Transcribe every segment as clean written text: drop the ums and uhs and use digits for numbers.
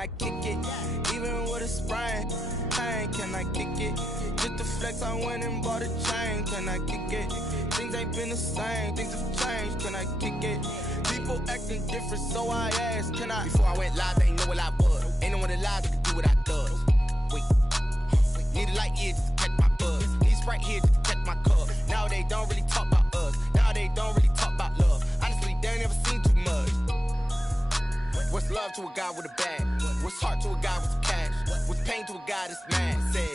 I kick it? Even with a sprain, pain, can I kick it? Just the flex, I went and bought a chain, can I kick it? Things ain't been the same, things have changed, can I kick it? People acting different, so I asked, can I? Before I went live, they ain't know what I was. Ain't no one alive that could do what I does. Wait, need a light here just to catch my buzz. Need Sprite here just to catch my cup. Now they don't really talk about us. Now they don't really talk about love. Honestly, they ain't never seen too much. What's love to a guy with a bag? What's heart to a guy with some cash? What's pain to a guy that's mad? Said.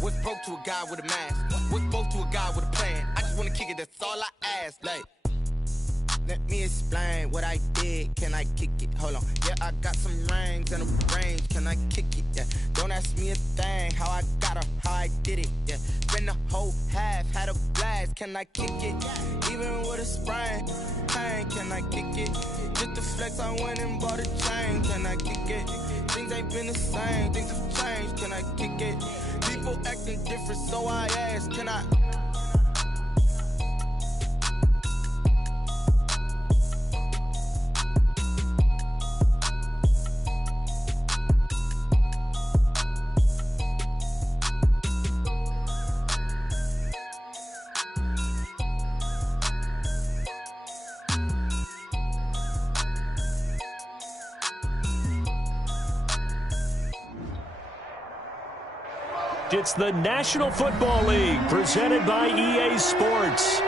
What's broke to a guy with a mask? What's both to a guy with a plan? I just wanna kick it, that's all I ask. Like, let me explain what I did. Can I kick it? Hold on. Yeah, I got some rings and a range. Can I kick it? Yeah. Don't ask me a thing. How I got her, how I did it. Yeah. Spend the whole half, had a blast. Can I kick it? Even with a sprain, pain. Can I kick it? Just the flex, I went and bought a chain. Can I kick it? Things ain't been the same. Things have changed. Can I kick it? People acting different, so I ask. Can I? It's the National Football League presented by EA Sports.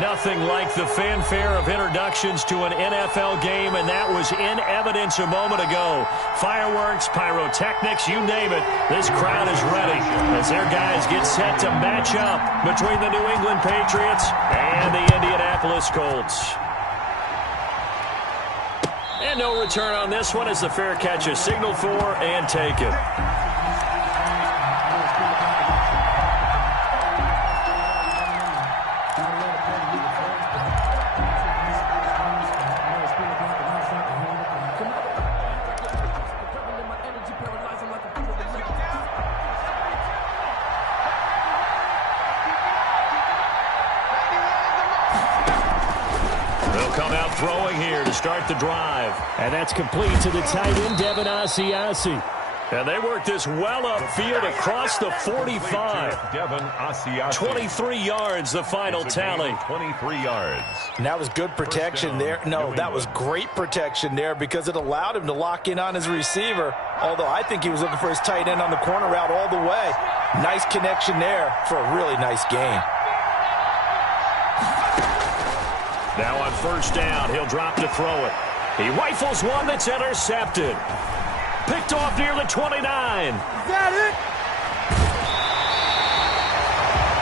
Nothing like the fanfare of introductions to an NFL game, and that was in evidence a moment ago. Fireworks, pyrotechnics, you name it. This crowd is ready as their guys get set to match up between the New England Patriots and the Indianapolis Colts. And no return on this one as the fair catch is signaled for and taken. Throwing here to start the drive. And that's complete to the tight end, Devin Asiasi. And they work this well upfield across the 45. 23 yards, the final tally. 23 yards. And that was good protection there. No, that was great protection there because it allowed him to lock in on his receiver. Although I think he was looking for his tight end on the corner route all the way. Nice connection there for a really nice gain. Now on first down, he'll drop to throw it. He rifles one that's intercepted. Picked off near the 29. Is that it?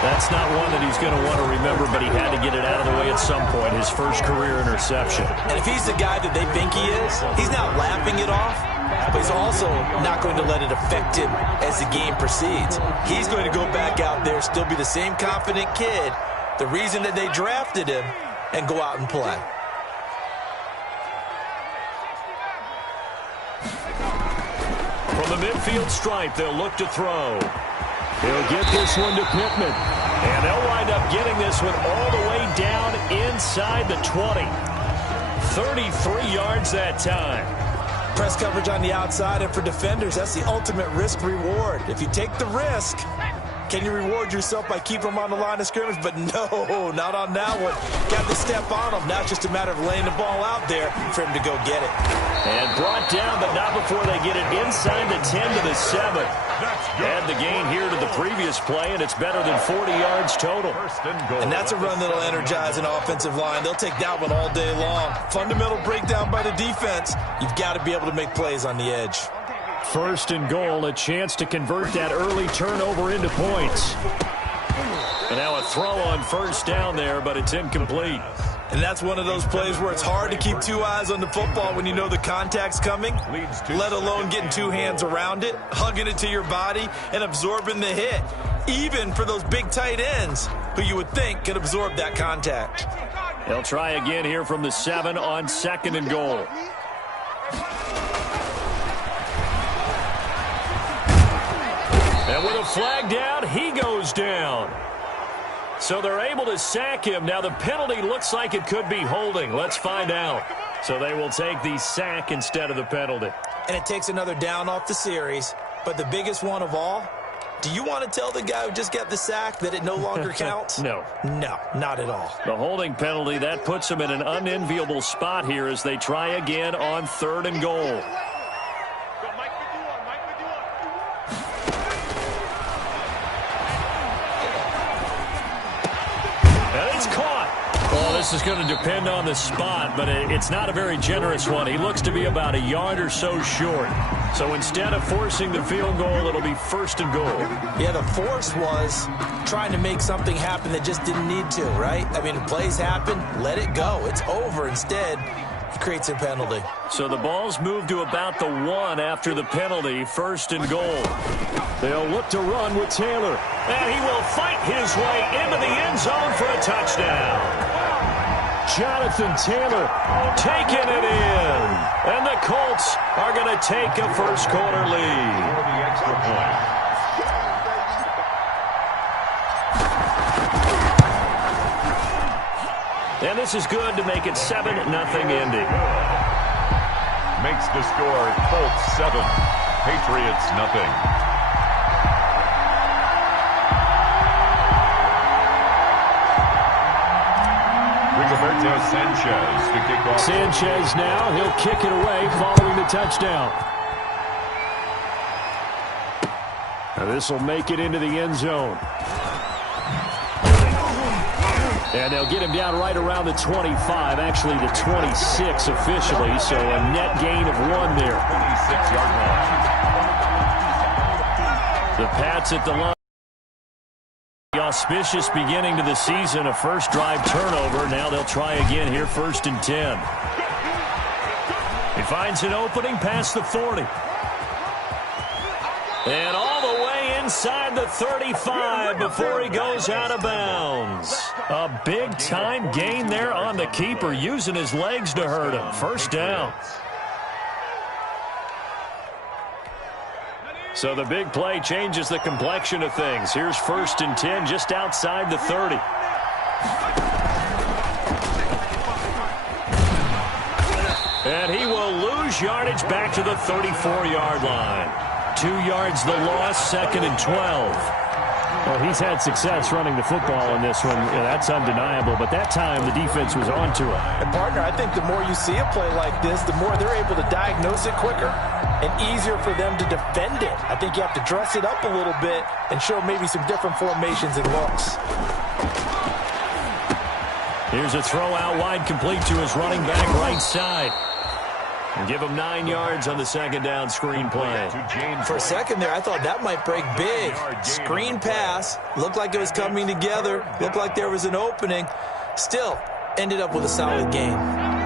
That's not one that he's going to want to remember, but he had to get it out of the way at some point, his first career interception. And if he's the guy that they think he is, he's not laughing it off, but he's also not going to let it affect him as the game proceeds. He's going to go back out there, still be the same confident kid, the reason that they drafted him, and go out and play. From the midfield stripe, they'll look to throw. He'll get this one to Pittman. And they'll wind up getting this one all the way down inside the 20. 33 yards that time. Press coverage on the outside, and for defenders, that's the ultimate risk-reward. If you take the risk, can you reward yourself by keeping them on the line of scrimmage? But no, not on that one. Got to step on them. Now it's just a matter of laying the ball out there for him to go get it. And brought down, but not before they get it inside the 10 to the 7. Add the gain here to the previous play, and it's better than 40 yards total. And that's a run that'll energize an offensive line. They'll take that one all day long. Fundamental breakdown by the defense. You've got to be able to make plays on the edge. First and goal, a chance to convert that early turnover into points. And now a throw on first down there, but it's incomplete. And that's one of those plays where it's hard to keep two eyes on the football when you know the contact's coming, let alone getting two hands around it, hugging it to your body, and absorbing the hit, even for those big tight ends who you would think could absorb that contact. They'll try again here from the 7 on second and goal. And with a flag down, he goes down. So they're able to sack him. Now the penalty looks like it could be holding. Let's find out. So they will take the sack instead of the penalty. And it takes another down off the series. But the biggest one of all, do you want to tell the guy who just got the sack that it no longer counts? No. No, not at all. The holding penalty, that puts them in an unenviable spot here as they try again on 3rd and goal. Well, this is going to depend on the spot, but it's not a very generous one. He looks to be about a yard or so short. So instead of forcing the field goal, it'll be 1st and goal. Yeah, the force was trying to make something happen that just didn't need to, right? I mean, plays happen, let it go. It's over. Instead, he creates a penalty. So the ball's moved to about the 1 after the penalty, 1st and goal. They'll look to run with Taylor. And he will fight his way into the end zone for a touchdown. Jonathan Taylor taking it in. And the Colts are going to take a first-quarter lead. For the extra point. And this is good to make it 7-0 Indy. Makes the score Colts 7, Patriots nothing. Sanchez to kick off. Sanchez now, he'll kick it away following the touchdown. Now this will make it into the end zone. And they'll get him down right around the 25, actually the 26 officially, so a net gain of 1 there. 26-yard line. The Pats at the line. Auspicious beginning to the season, a first drive turnover. Now they'll try again here, 1st and 10. He finds an opening past the 40. And all the way inside the 35 before he goes out of bounds. A big-time gain there on the keeper, using his legs to hurt him. 1st down. So the big play changes the complexion of things. Here's 1st and 10 just outside the 30. And he will lose yardage back to the 34-yard line. 2 yards the loss, 2nd and 12. Well, he's had success running the football in this one. Yeah, that's undeniable. But that time, the defense was on to him. And, partner, I think the more you see a play like this, the more they're able to diagnose it quicker and easier for them to defend it. I think you have to dress it up a little bit and show maybe some different formations and looks. Here's a throw out wide, complete to his running back right side. And give him 9 yards on the 2nd down screen play. For a second there, I thought that might break big. Screen pass. Looked like it was coming together. Looked like there was an opening. Still, ended up with a solid game.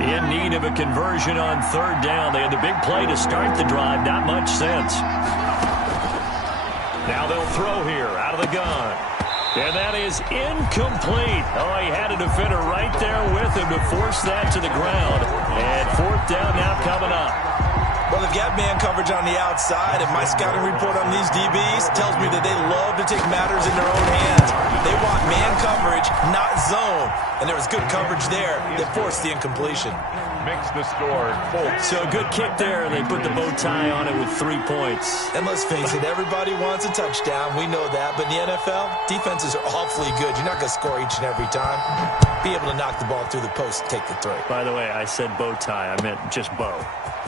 In need of a conversion on 3rd down. They had the big play to start the drive. Not much sense. Now they'll throw here out of the gun. And that is incomplete. Oh, he had a defender right there with him to force that to the ground. And 4th down now coming up. Well, they've got man coverage on the outside, and my scouting report on these DBs tells me that they love to take matters in their own hands. They want man coverage, not zone. And there was good coverage there that forced the incompletion. Makes the score Colts. So a good kick there, and they put the bow tie on it with 3 points. And let's face it, everybody wants a touchdown. We know that. But in the NFL, defenses are awfully good. You're not going to score each and every time. Be able to knock the ball through the post and take the throw. By the way, I said bow tie. I meant just bow.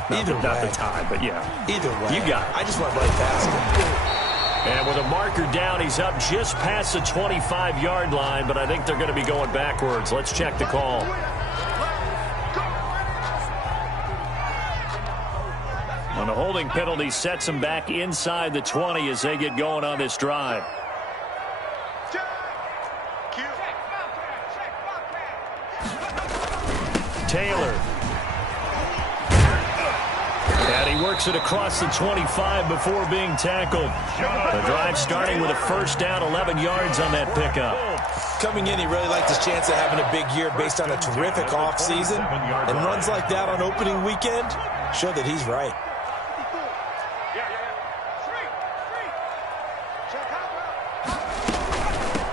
Not the tie, but yeah. Either way. You got it. I just went right past him. And with a marker down, he's up just past the 25-yard line, but I think they're going to be going backwards. Let's check the call. And the holding penalty sets them back inside the 20 as they get going on this drive. Taylor. And he works it across the 25 before being tackled. The drive starting with a 1st down, 11 yards on that pickup. Coming in, he really liked his chance of having a big year based on a terrific offseason. And runs like that on opening weekend show that he's right.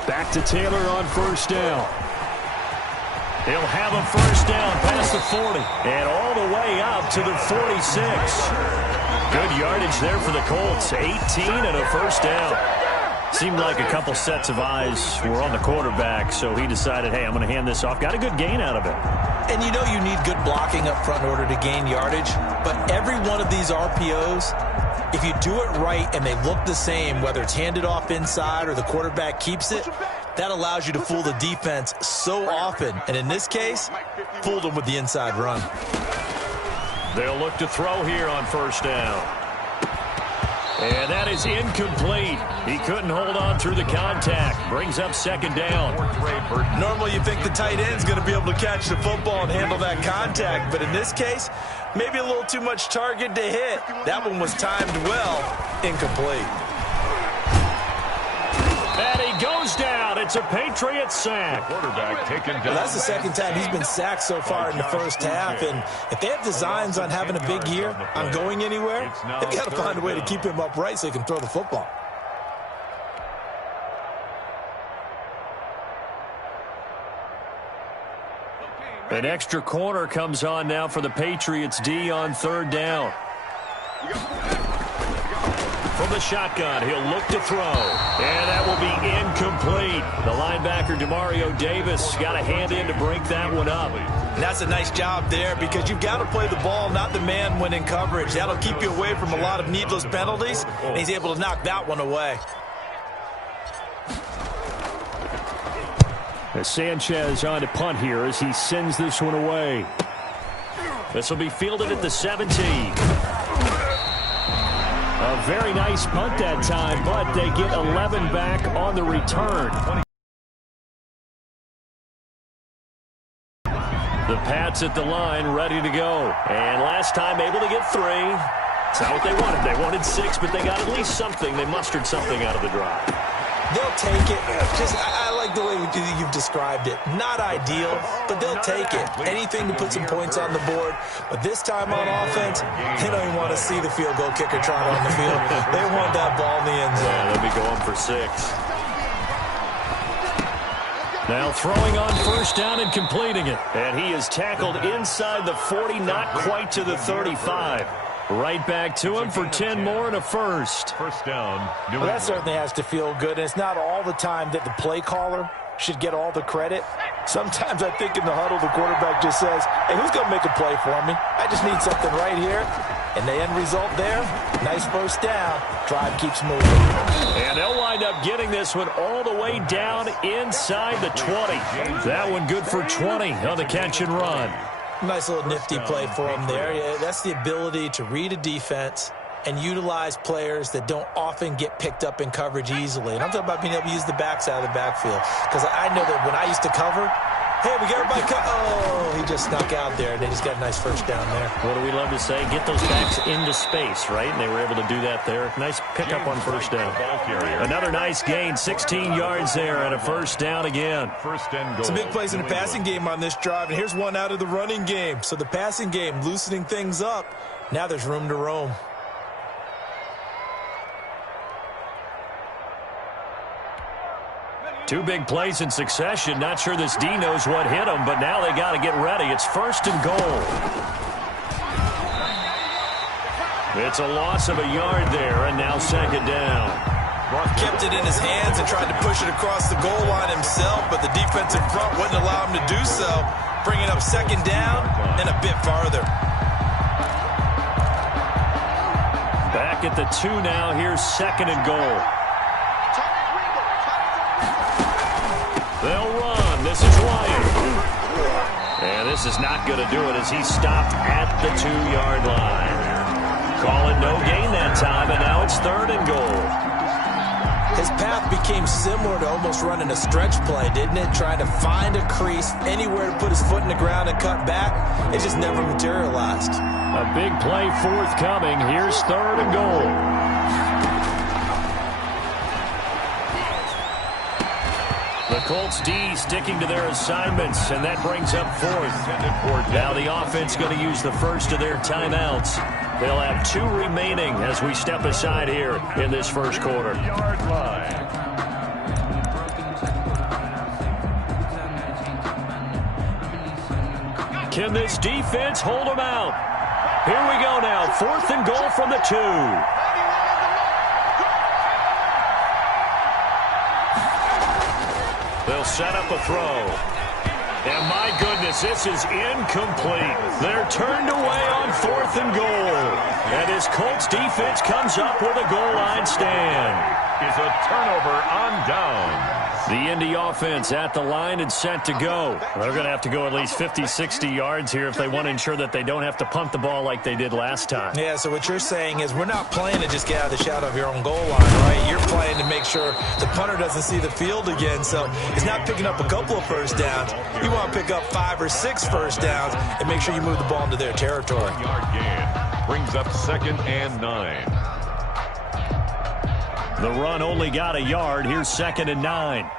Back to Taylor on 1st down. He'll have a first down past the 40 and all the way up to the 46. Good yardage there for the Colts. 18 and a first down. Seemed like a couple sets of eyes were on the quarterback, so he decided, hey, I'm going to hand this off. Got a good gain out of it. And you know you need good blocking up front in order to gain yardage, but every one of these RPOs, if you do it right and they look the same, whether it's handed off inside or the quarterback keeps it, that allows you to fool the defense so often. And in this case, fooled them with the inside run. They'll look to throw here on first down. And that is incomplete. He couldn't hold on through the contact. Brings up second down. Normally you think the tight end's going to be able to catch the football and handle that contact. But in this case, maybe a little too much target to hit. That one was timed well. Incomplete. And he goes down. It's a Patriot sack. Quarterback taken down. Well, that's the second time he's been sacked so far in the first half. And if they have designs on having a big year, on going anywhere, they've got to find a way to keep him upright so he can throw the football. An extra corner comes on now for the Patriots D on third down. From the shotgun, he'll look to throw. And that will be incomplete. The linebacker, Demario Davis, got a hand in to break that one up. And that's a nice job there because you've got to play the ball, not the man when in coverage. That'll keep you away from a lot of needless penalties, and he's able to knock that one away. As Sanchez on to punt here as he sends this one away. This will be fielded at the 17. A very nice punt that time, but they get 11 back on the return. The Pats at the line, ready to go. And last time able to get 3. It's not what they wanted. They wanted 6, but they got at least something. They mustered something out of the drive. They'll take it. I like the way you've described it. Not ideal, but they'll take it. Anything to put some points on the board. But this time on offense, they don't even want to see the field goal kicker trot on the field. They want that ball in the end zone. Yeah, they'll be going for 6. Now throwing on first down and completing it. And he is tackled inside the 40, not quite to the 35. Right back to him for 10 more and a first. First down. Well, that certainly has to feel good. And it's not all the time that the play caller should get all the credit. Sometimes I think in the huddle, the quarterback just says, hey, who's going to make a play for me? I just need something right here. And the end result there, nice first down. Drive keeps moving. And they'll wind up getting this one all the way down inside the 20. That one good for 20 on the catch and run. Nice little nifty play for him there. Yeah, that's the ability to read a defense and utilize players that don't often get picked up in coverage easily. And I'm talking about being able to use the backs out of the backfield. Because I know that when I used to cover, hey, we got everybody oh, he just snuck out there, and they just got a nice first down there. What do we love to say? Get those backs into space, right? And they were able to do that there. Nice pickup on first down. Another nice gain, 16 yards there, and a first down again. First and goal. Some big plays in the passing game on this drive, and here's one out of the running game. So the passing game loosening things up. Now there's room to roam. Two big plays in succession. Not sure this D knows what hit him, but now they got to get ready. It's first and goal. It's a loss of a yard there, and now second down. Kept it in his hands and tried to push it across the goal line himself, but the defense in front wouldn't allow him to do so. Bringing up second down and a bit farther. Back at the 2 now. Here's second and goal. They'll run. This is Wyatt. And this is not going to do it as he stopped at the 2-yard line. Calling no gain that time, and now it's third and goal. His path became similar to almost running a stretch play, didn't it? Trying to find a crease, anywhere to put his foot in the ground and cut back. It just never materialized. A big play forthcoming. Here's third and goal. The Colts D sticking to their assignments, and that brings up fourth. Now the offense going to use the first of their timeouts. They'll have 2 remaining as we step aside here in this first quarter. Yard line. Can this defense hold them out? Here we go now. 4th and goal from the 2. They'll set up a throw. And my goodness, this is incomplete. They're turned away on 4th and goal. And his Colts defense comes up with a goal line stand. It's a turnover on down. The Indy offense at the line and set to go. They're going to have to go at least 50, 60 yards here if they want to ensure that they don't have to punt the ball like they did last time. Yeah, so what you're saying is we're not playing to just get out of the shadow of your own goal line, right? You're playing to make sure the punter doesn't see the field again. So it's not picking up a couple of first downs. You want to pick up 5 or 6 first downs and make sure you move the ball into their territory. Yard gain brings up 2nd and 9. The run only got a yard. Here's 2nd and 9.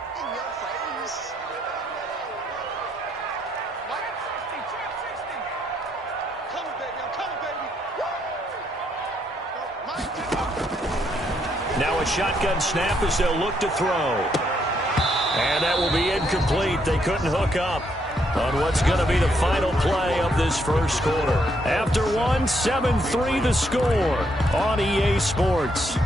Now a shotgun snap as they'll look to throw. And that will be incomplete. They couldn't hook up on what's going to be the final play of this first quarter. After one, 7-3 the score on EA Sports.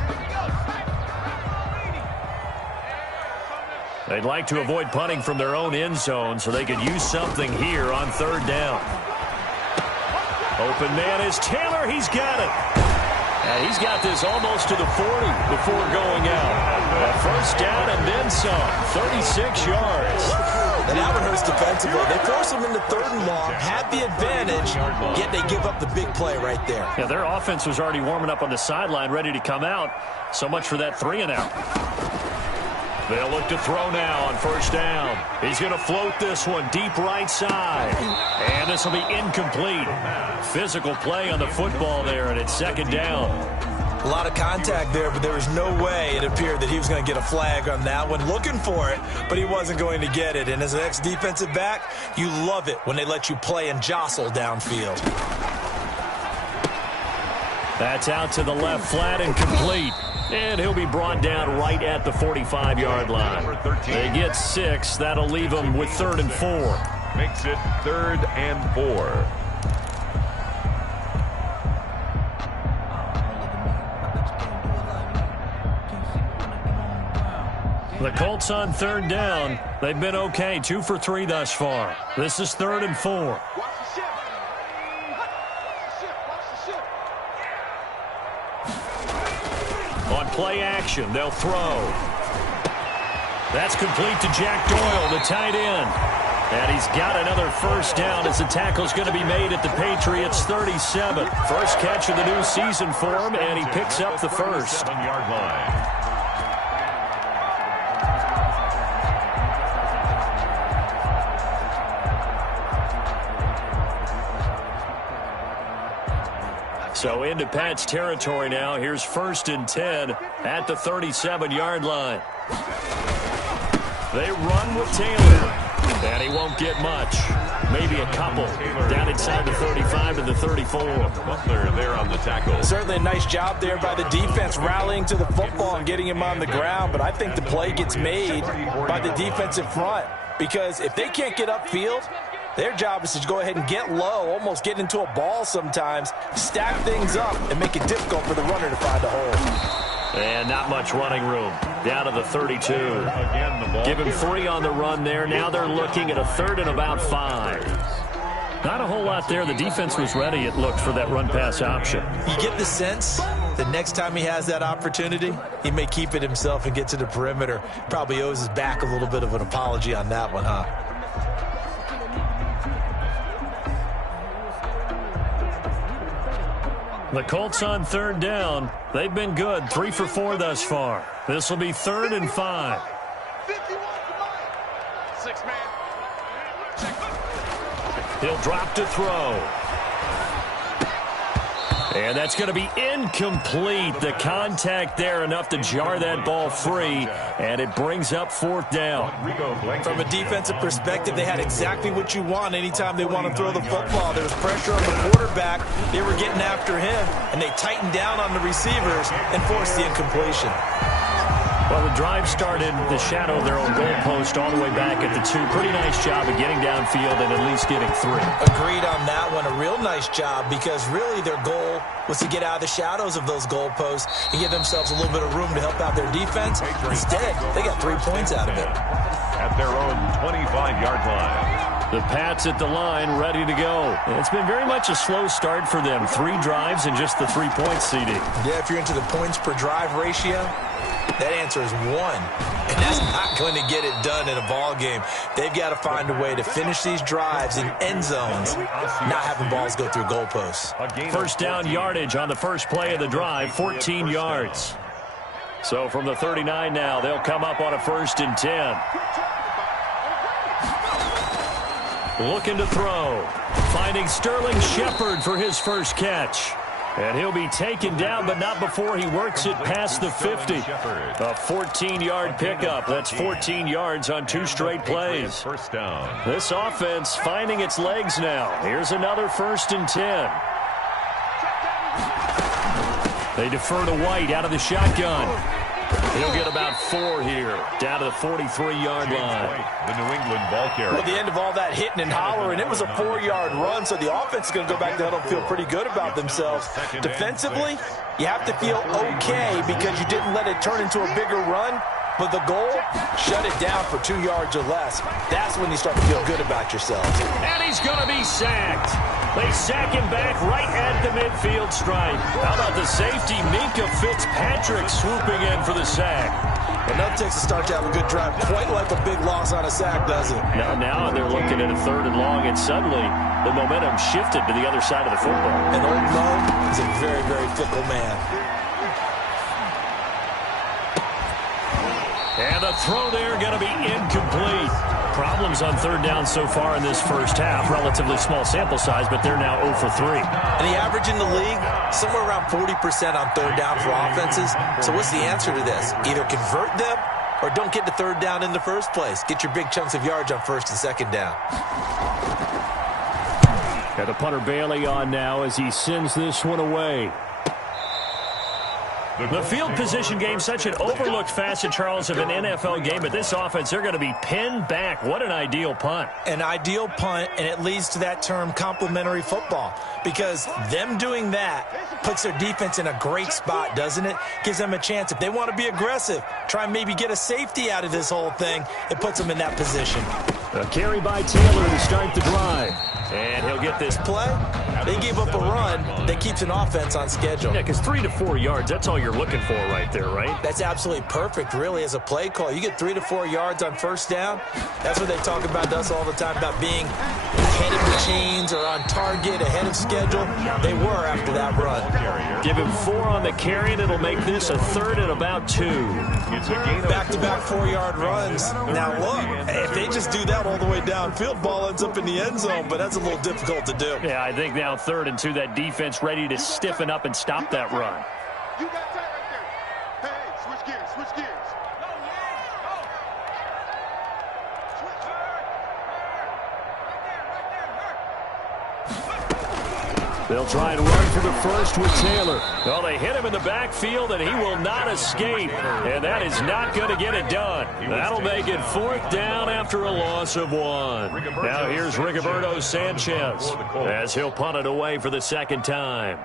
They'd like to avoid punting from their own end zone so they could use something here on 3rd down. Open man is Taylor. He's got it. And he's got this almost to the 40 before going out. A first down and then some. 36 yards. And that one hurts defensively. They force him into 3rd and long, had the advantage, yet they give up the big play right there. Yeah, their offense was already warming up on the sideline, ready to come out. So much for that 3 and out. They'll look to throw now on 1st down. He's going to float this one deep right side. And this will be incomplete. Physical play on the football there, and it's 2nd down. A lot of contact there, but there was no way it appeared that he was going to get a flag on that one. Looking for it, but he wasn't going to get it. And as an ex-defensive back, you love it when they let you play and jostle downfield. That's out to the left, flat and complete. And he'll be brought down right at the 45-yard line. They get 6. That'll leave them with 3rd and 4. Makes it 3rd and 4. The Colts on 3rd down. They've been okay, 2 for 3 thus far. This is 3rd and 4. On play action, they'll throw. That's complete to Jack Doyle, the tight end. And he's got another first down as the tackle's going to be made at the Patriots' 37. First catch of the new season for him, and he picks up the first. 7-yard line. So into Pat's territory now. Here's 1st and 10 at the 37-yard line. They run with Taylor, and he won't get much. Maybe a couple down inside the 35 to the 34. Butler there on the tackle. Certainly a nice job there by the defense rallying to the football and getting him on the ground, but I think the play gets made by the defensive front because if they can't get upfield, their job is to go ahead and get low, almost get into a ball sometimes, stack things up, and make it difficult for the runner to find a hole. And not much running room. Down to the 32. Give him 3 on the run there. Now they're looking at a 3rd and about 5. Not a whole lot there. The defense was ready, it looked, for that run-pass option. You get the sense the next time he has that opportunity, he may keep it himself and get to the perimeter. Probably owes his back a little bit of an apology on that one, huh? The Colts on 3rd down. They've been good. 3 for 4 thus far. This will be 3rd and 5. He'll drop to throw. And that's going to be incomplete. The contact there enough to jar that ball free, and it brings up 4th down. From a defensive perspective, they had exactly what you want anytime they want to throw the football. There was pressure on the quarterback. They were getting after him, and they tightened down on the receivers and forced the incompletion. Well, the drive started in the shadow of their own goal post all the way back at the 2. Pretty nice job of getting downfield and at least getting 3. Agreed on that one. A real nice job because really their goal was to get out of the shadows of those goalposts and give themselves a little bit of room to help out their defense. Instead, they got 3 points out of it. At their own 25-yard line. The Pats at the line, ready to go. It's been very much a slow start for them. 3 drives and just the 3 points, CD. Yeah, if you're into the points per drive ratio, that answer is 1. And that's not going to get it done in a ball game. They've got to find a way to finish these drives in end zones, not having balls go through goalposts. First down yardage on the first play of the drive, 14 yards. So from the 39 now, they'll come up on a 1st and 10. Looking to throw. Finding Sterling Shepard for his first catch. And he'll be taken down, but not before he works it past the 50. A 14-yard pickup. That's 14 yards on 2 straight plays. First down. This offense finding its legs now. Here's another 1st and 10. They defer to White out of the shotgun. He'll get about 4 here, down to the 43-yard line. The New England ball carrier. Well, at the end of all that hitting and hollering, it was a 4-yard run, so the offense is going to go back to huddle and feel pretty good about themselves. Defensively, you have to feel okay because you didn't let it turn into a bigger run. But the goal, shut it down for 2 yards or less. That's when you start to feel good about yourselves. And he's going to be sacked. They sack him back right at the midfield stripe. How about the safety, Minka Fitzpatrick, swooping in for the sack. But that takes a start to have a good drive, quite like a big loss on a sack, doesn't it? Now they're looking at a 3rd and long, and suddenly the momentum shifted to the other side of the football. And old Mo is a very, very fickle man. And the throw there going to be incomplete. Problems on 3rd down so far in this first half. Relatively small sample size, but they're now 0 for 3. And the average in the league, somewhere around 40% on 3rd down for offenses. So what's the answer to this? Either convert them or don't get to 3rd down in the first place. Get your big chunks of yards on 1st and 2nd down. Got the punter Bailey on now as he sends this one away. The field position game, such an overlooked facet, Charles, of an NFL game. But this offense, they're going to be pinned back. What an ideal punt. An ideal punt, and it leads to that term complementary football. Because them doing that puts their defense in a great spot, doesn't it? Gives them a chance. If they want to be aggressive, try and maybe get a safety out of this whole thing, it puts them in that position. A carry by Taylor to start the drive. And he'll get this play. They gave up a run that keeps an offense on schedule. Yeah, because 3 to 4 yards, that's all you're looking for right there, right? That's absolutely perfect, really, as a play call. You get 3 to 4 yards on 1st down. That's what they talk about us all the time, about being ahead of the chains or on target, ahead of schedule. They were after that run. Give him 4 on the carry, and it'll make this a 3rd and about 2. Back-to-back 4-yard runs. Now, look, if they just do that all the way downfield, ball ends up in the end zone, but that's a little difficult to do. Yeah, I think now 3rd and 2, that defense ready to stiffen up and stop that run. You got that right there. Hey, switch gears, switch gears. They'll try and run for the first with Taylor. Well, they hit him in the backfield, and he will not escape. And that is not going to get it done. That'll make it 4th down after a loss of 1. Now here's Rigoberto Sanchez as he'll punt it away for the 2nd time.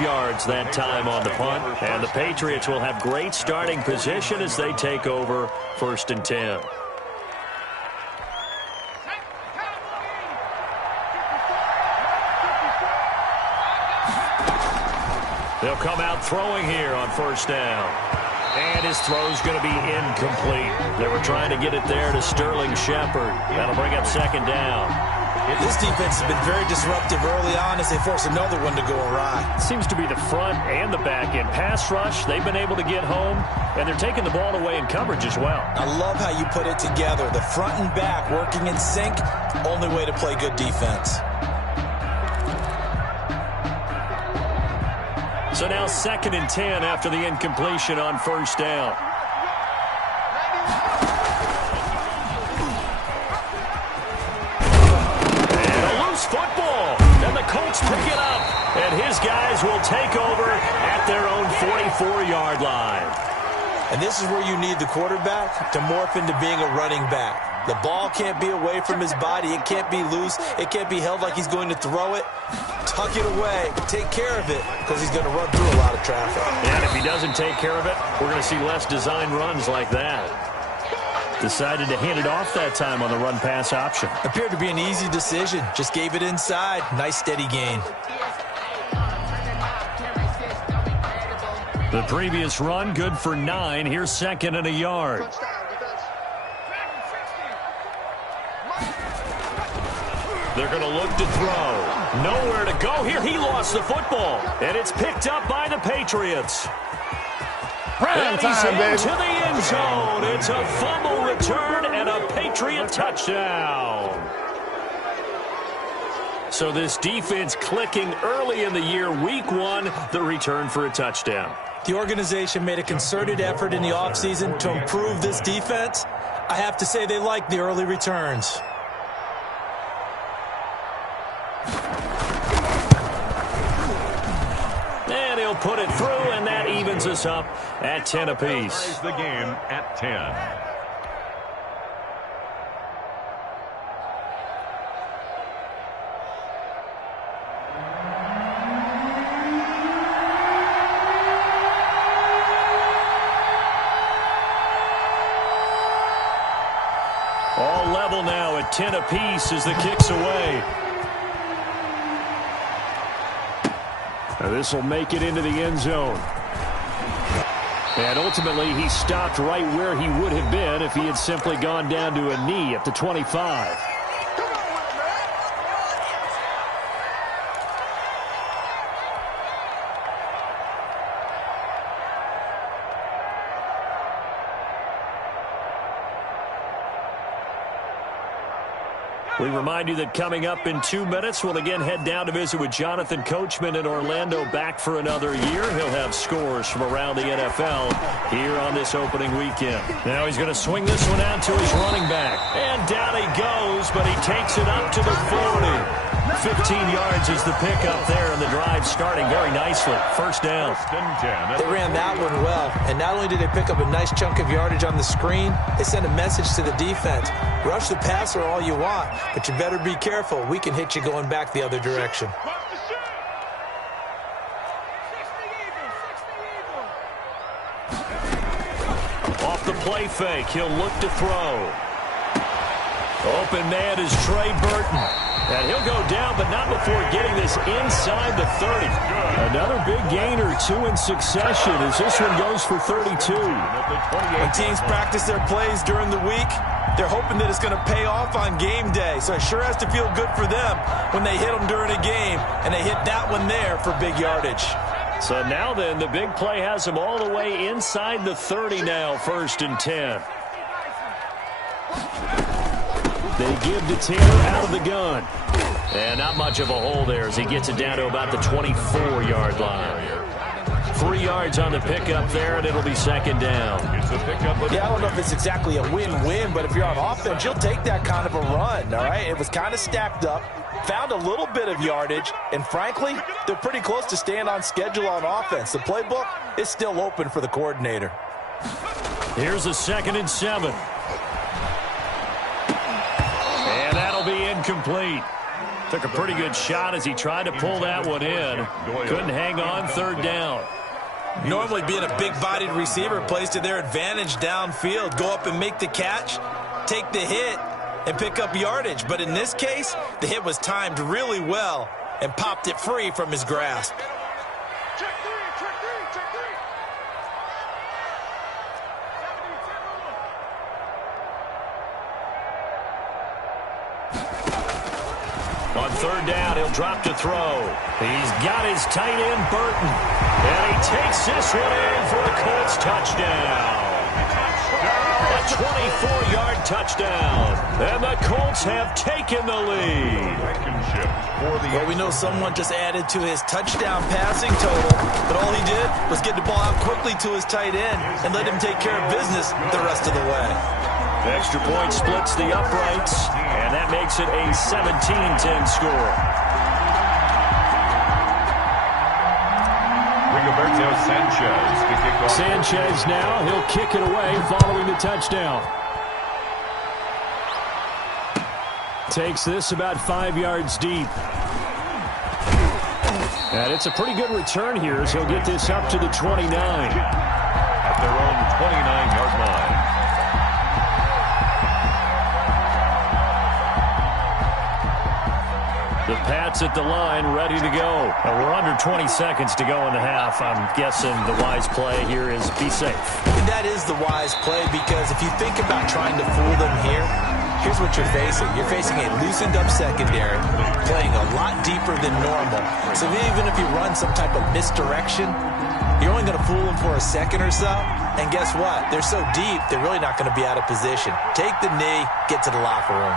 Yards that time on the punt, and the Patriots will have great starting position as they take over 1st and 10. They'll come out throwing here on 1st down. And his throw's going to be incomplete. They were trying to get it there to Sterling Shepard. That'll bring up 2nd down. This defense has been very disruptive early on as they force another one to go awry. It seems to be the front and the back end. Pass rush, they've been able to get home, and they're taking the ball away in coverage as well. I love how you put it together. The front and back working in sync, only way to play good defense. So now 2nd and 10 after the incompletion on 1st down. loose football, and the Colts pick it up. And his guys will take over at their own 44-yard line. And this is where you need the quarterback to morph into being a running back. The ball can't be away from his body. It can't be loose. It can't be held like he's going to throw it. Tuck it away. Take care of it because he's going to run through a lot of traffic. And if he doesn't take care of it, we're going to see less design runs like that. Decided to hand it off that time on the run-pass option. Appeared to be an easy decision. Just gave it inside. Nice steady gain. The previous run, good for 9. Here's second and a yard. They're going to look to throw. Nowhere to go here. He lost the football. And it's picked up by the Patriots. And he's into the end zone. It's a fumble return and a Patriot touchdown. So this defense clicking early in the year. Week 1, the return for a touchdown. The organization made a concerted effort in the offseason to improve this defense. I have to say they like the early returns. And he'll put it through, and that evens us up at 10 apiece. The game at 10. All level now at 10 apiece as the kick's away. This will make it into the end zone. And ultimately, he stopped right where he would have been if he had simply gone down to a knee at the 25. We remind you that coming up in 2 minutes, we'll again head down to visit with Jonathan Coachman in Orlando, back for another year. He'll have scores from around the NFL here on this opening weekend. Now he's going to swing this one out to his running back. And down he goes, but he takes it up to the 40. 15 yards is the pickup there, and the drive starting very nicely. First down. They ran that one well, and not only did they pick up a nice chunk of yardage on the screen, they sent a message to the defense. Rush the passer all you want, but you better be careful. We can hit you going back the other direction. Off the play fake, he'll look to throw. Open man is Trey Burton. And he'll go down, but not before getting this inside the 30. Another big gain or 2 in succession as this one goes for 32. When teams practice their plays during the week, they're hoping that it's going to pay off on game day. So it sure has to feel good for them when they hit them during a game, and they hit that one there for big yardage. So now then, the big play has them all the way inside the 30 now, 1st and 10. They give to Taylor out of the gun. And not much of a hole there as he gets it down to about the 24-yard line. 3 yards on the pickup there, and it'll be second down. Yeah, I don't know if it's exactly a win-win, but if you're on offense, you'll take that kind of a run, all right? It was kind of stacked up, found a little bit of yardage, and frankly, they're pretty close to staying on schedule on offense. The playbook is still open for the coordinator. Here's a 2nd and 7. And that'll be incomplete. Took a pretty good shot as he tried to pull that one in. Couldn't hang on, 3rd down. Normally being a big-bodied receiver plays to their advantage downfield. Go up and make the catch, take the hit, and pick up yardage. But in this case, the hit was timed really well and popped it free from his grasp. On 3rd down, he'll drop to throw. He's got his tight end, Burton. And he takes this one in for a Colts touchdown. A 24-yard touchdown. And the Colts have taken the lead. Well, we know someone just added to his touchdown passing total, but all he did was get the ball out quickly to his tight end and let him take care of business the rest of the way. Extra point splits the uprights, and that makes it a 17-10 score. Rigoberto Sanchez to kick off. Sanchez now, he'll kick it away following the touchdown. Takes this about 5 yards deep. And it's a pretty good return here as he'll get this up to the 29. At their own 29-yard line. The Pats at the line, ready to go. We're under 20 seconds to go in the half. I'm guessing the wise play here is be safe. That is the wise play, because if you think about trying to fool them here, here's what you're facing. You're facing a loosened-up secondary, playing a lot deeper than normal. So even if you run some type of misdirection, you're only going to fool them for a second or so. And guess what? They're so deep, they're really not going to be out of position. Take the knee, get to the locker room.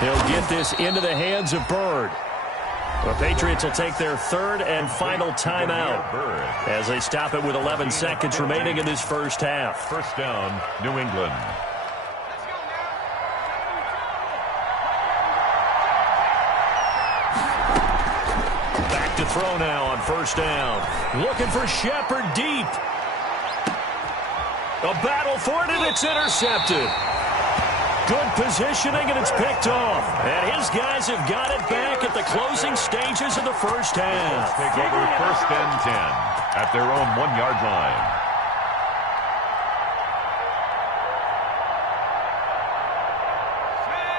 He'll get this into the hands of Bird. The Patriots will take their third and final timeout as they stop it with 11 seconds remaining in this first half. First down, New England. Back to throw now on first down. Looking for Shepard deep. A battle for it, and it's intercepted. Good positioning, and it's picked off. And his guys have got it back at the closing stages of the first half. Take over first and 10 at their own 1-yard line.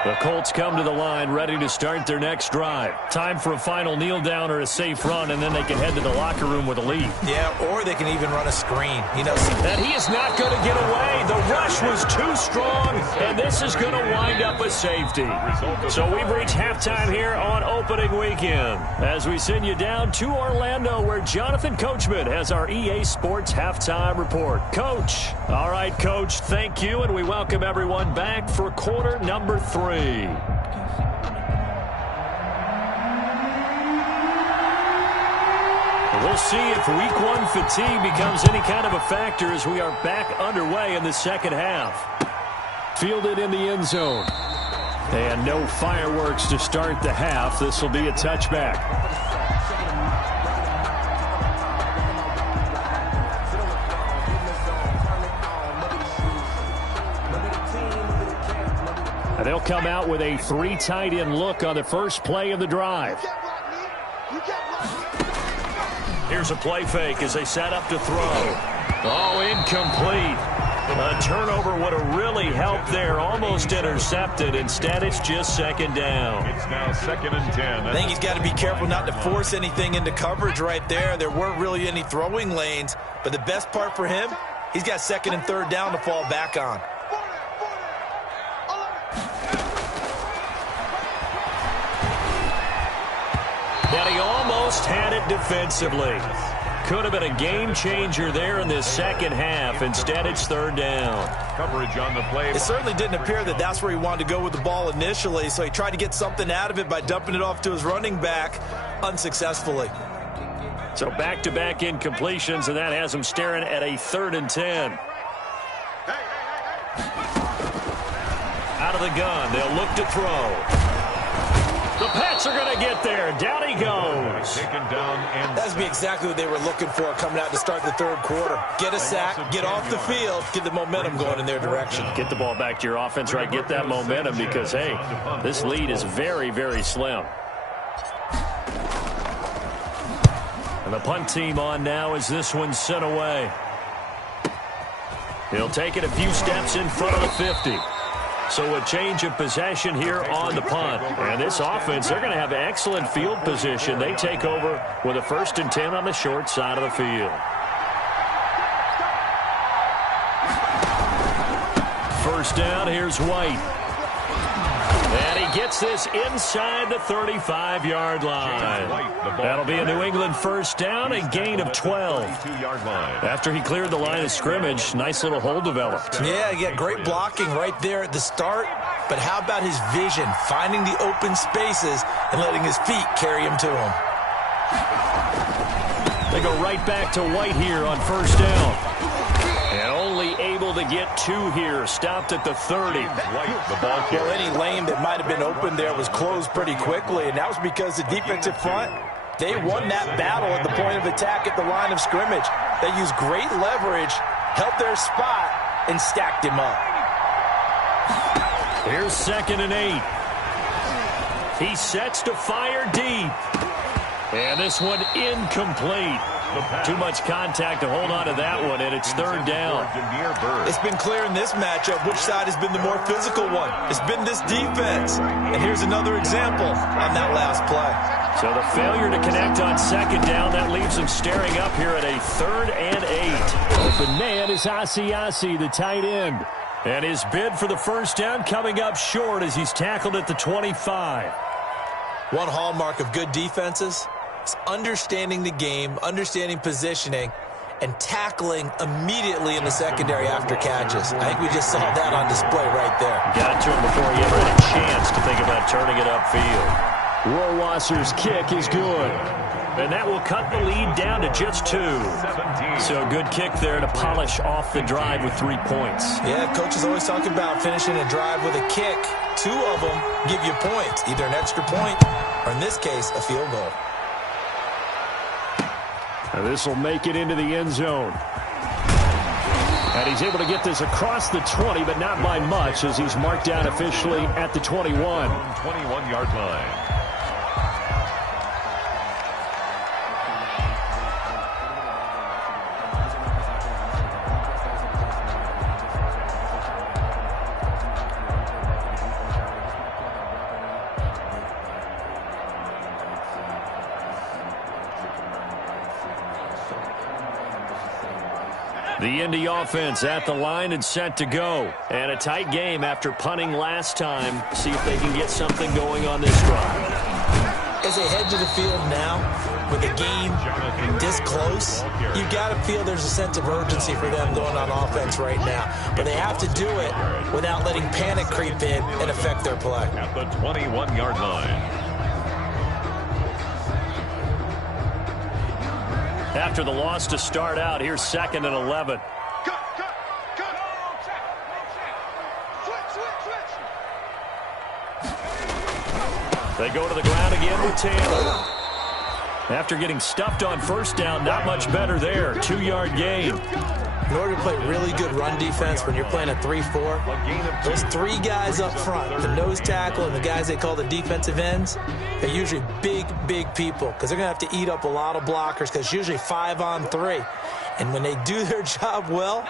The Colts come to the line, ready to start their next drive. Time for a final kneel down or a safe run, and then they can head to the locker room with a lead. Yeah, or they can even run a screen. And he is not going to get away. The rush was too strong, and this is going to wind up a safety. So we've reached halftime here on opening weekend as we send you down to Orlando, where Jonathan Coachman has our EA Sports halftime report. Coach. All right, Coach, thank you, and we welcome everyone back for quarter number 3. We'll see if week 1 fatigue becomes any kind of a factor as we are back underway in the second half. Fielded in the end zone. And no fireworks to start the half. This will be a touchback. They'll come out with a 3 tight end look on the first play of the drive. Here's a play fake as they set up to throw. Oh, incomplete. A turnover would have really helped there. Almost intercepted. Instead, it's just second down. It's now second and 10. I think he's got to be careful not to force anything into coverage right there. There weren't really any throwing lanes. But the best part for him, he's got second and third down to fall back on. And he almost had it defensively. Could have been a game changer there in this second half. Instead, it's third down. Coverage on the play. It certainly didn't appear that that's where he wanted to go with the ball initially, so he tried to get something out of it by dumping it off to his running back unsuccessfully. So back-to-back incompletions, and that has him staring at a 3rd and 10. Out of the gun, they'll look to throw. The Pats are going to get there. Down he goes. Taken down and That's exactly what they were looking for coming out to start the third quarter. Get a sack, get off the field, get the momentum going in their direction. Get the ball back to your offense, right? Get that momentum because, hey, this lead is very, very slim. And the punt team on now as this one's sent away. He'll take it a few steps in front of the 50. So a change of possession here on the punt. And this offense, they're going to have excellent field position. They take over with a 1st and 10 on the short side of the field. First down, here's White. And he gets this inside the 35-yard line. That'll be a New England first down, a gain of 12. After he cleared the line of scrimmage, nice little hole developed. Yeah, he got great blocking right there at the start. But how about his vision, finding the open spaces and letting his feet carry him to him? They go right back to White here on first down. And only able to get 2 here. Stopped at the 30. White, the ball carrier. Well, any lane that might have been open there was closed pretty quickly, and that was because the defensive front, they won that battle at the point of attack at the line of scrimmage. They used great leverage, held their spot, and stacked him up. Here's 2nd and 8. He sets to fire deep. And this one incomplete. Too much contact to hold on to that one, and it's 3rd down. It's been clear in this matchup which side has been the more physical one. It's been this defense. And here's another example on that last play. So the failure to connect on 2nd down, that leaves him staring up here at a 3rd and 8. Open man is Asiasi, the tight end. And his bid for the first down coming up short as he's tackled at the 25. One hallmark of good defenses is understanding the game, understanding positioning, and tackling immediately in the secondary after catches. I think we just saw that on display right there. Got to him before he ever had a chance to think about turning it upfield. RawB1z's kick is good. And that will cut the lead down to just 2. So good kick there to polish off the drive with 3 points. Yeah, coaches always talk about finishing a drive with a kick. 2 of them give you points, either an extra point or, in this case, a field goal. And this will make it into the end zone. And he's able to get this across the 20, but not by much, as he's marked down officially at the 21. 21-yard line. The Indy offense at the line and set to go. And a tight game after punting last time. See if they can get something going on this drive. As they head to the field now, with the game this close, you've got to feel there's a sense of urgency for them going on offense right now. But they have to do it without letting panic creep in and affect their play. At the 21-yard line. After the loss to start out, here's 2nd and 11. They go to the ground again with Taylor. After getting stuffed on first down, not much better there. 2-yard gain. In order to play really good run defense when you're playing a 3-4, those 3 guys up front, the nose tackle and the guys they call the defensive ends, they're usually big, big people because they're going to have to eat up a lot of blockers because it's usually 5-on-3. And when they do their job well,